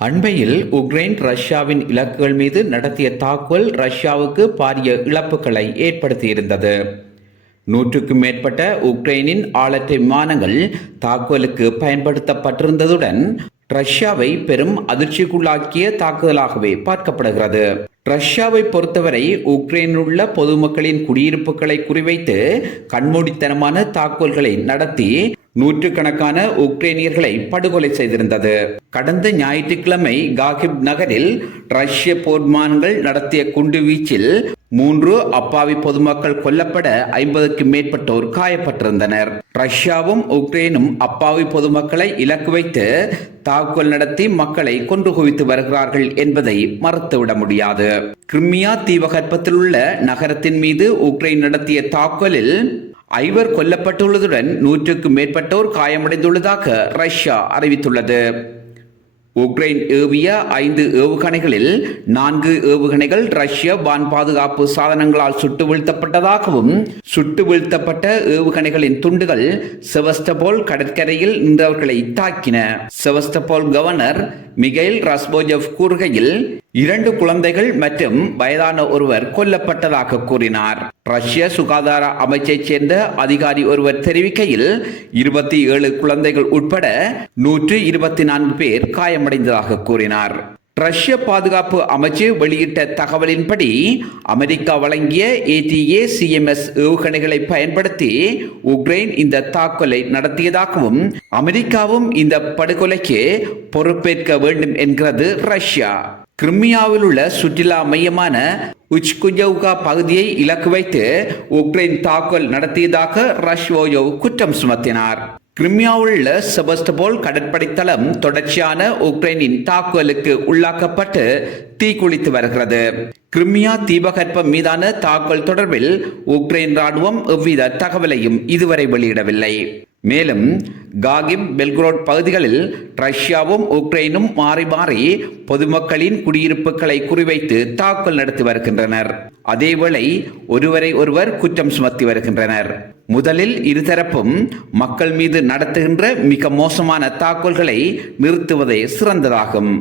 அண்மையில் உக்ரைன் ரஷ்யாவின் இலக்குகள் மீது நடத்திய தாக்குதல் ரஷ்யாவுக்கு பாரிய இழப்புகளை ஏற்படுத்தியிருந்தது. 100க்கும் மேற்பட்ட உக்ரைனின் ஆளற்ற விமானங்கள் தாக்குதலுக்கு பயன்படுத்தப்பட்டிருந்ததுடன் ரஷ்யாவை பெரும் அதிர்ச்சிக்குள்ளாக்கிய தாக்குதலாகவே பார்க்கப்படுகிறது. ரஷ்யாவை பொறுத்தவரை உக்ரைனில் உள்ள பொதுமக்களின் குடியிருப்புகளை குறிவைத்து கண்மூடித்தனமான தாக்குதல்களை நடத்தி நூற்றுக்கணக்கான உக்ரைனியர்களை படுகொலை செய்திருந்தது. கடந்த ஞாயிற்றுக்கிழமை காகிப் நகரில் ரஷ்ய போர் விமானங்கள் நடத்திய குண்டுவீச்சில் 3 அப்பாவி பொதுமக்கள் கொல்லப்பட 50க்கும் மேற்பட்டோர் காயப்பட்டிருந்தனர். ரஷ்யாவும் உக்ரைனும் அப்பாவி பொதுமக்களை இலக்கு வைத்து தாக்குதல் நடத்தி மக்களை கொன்று குவித்து வருகிறார்கள் என்பதை மறுத்துவிட முடியாது. கிரிமியா தீபகற்பத்தில் உள்ள நகரத்தின் மீது உக்ரைன் நடத்திய தாக்குதலில் 5 கொல்லப்பட்டுள்ளதுடன் 100க்கும் மேற்பட்டோர் காயமடைந்துள்ளதாக ரஷ்யா அறிவித்துள்ளது. உக்ரைன் ஏவிய 5 ஏவுகணைகளில் 4 ஏவுகணைகள் ரஷ்ய வான் பாதுகாப்பு சாதனங்களால் சுட்டு வீழ்த்தப்பட்டதாகவும் சுட்டு வீழ்த்தப்பட்ட ஏவுகணைகளின் துண்டுகள் செவஸ்டபோல் கடற்கரையில் நின்றவர்களை தாக்கின. செவஸ்டபோல் கவர்னர் மிகைல் ரஸ்போஜெவ் கூறுகையில் 2 குழந்தைகள் மற்றும் வயதான ஒருவர் கொல்லப்பட்டதாக கூறினார். ரஷ்ய சுகாதார அமைச்சைச் சேர்ந்த அதிகாரி ஒருவர் தெரிவிக்கையில் 27 குழந்தைகள் உட்பட 124 பேர் காயமடைந்ததாக கூறினார். ரஷ்ய பாதுகாப்பு அமைச்சு வெளியிட்ட தகவலின்படி அமெரிக்கா வழங்கிய ATACMS ஏவுகணைகளை பயன்படுத்தி உக்ரைன் இந்த தாக்குதலை நடத்தியதாகவும் அமெரிக்காவும் இந்த படுகொலைக்கு பொறுப்பேற்க வேண்டும் என்கிறது ரஷ்யா. கிரிமியாவில் உள்ள சுற்றுலா மையமான உச்குஜவுகா பகுதியை இலக்கு வைத்து உக்ரைன் தாக்குதல் நடத்தியதாக ரஷ்யோவ் குற்றம் சுமத்தினார். கிரிமியாவில் உள்ள செவஸ்டபோல் கடற்படை தளம் தொடர்ச்சியான உக்ரைனின் தாக்குதலுக்கு உள்ளாக்கப்பட்டு தீக்குளித்து வருகிறது. கிரிமியா தீபகற்பம் மீதான தாக்குதல் தொடர்பில் உக்ரைன் ராணுவம் எவ்வித தகவலையும் இதுவரை வெளியிடவில்லை. மேலும் காகிப் பெல்கரோட் பகுதிகளில் ரஷ்யாவும் உக்ரைனும் மாறி மாறி பொதுமக்களின் குடியிருப்புகளை குறிவைத்து தாக்குதல் நடத்தி வருகின்றனர். அதேவேளை ஒருவரை ஒருவர் குற்றம் சுமத்தி வருகின்றனர். முதலில் இருதரப்பும் மக்கள் மீது நடத்துகின்ற மிக மோசமான தாக்குதல்களை நிறுத்துவதே சிறந்ததாகும்.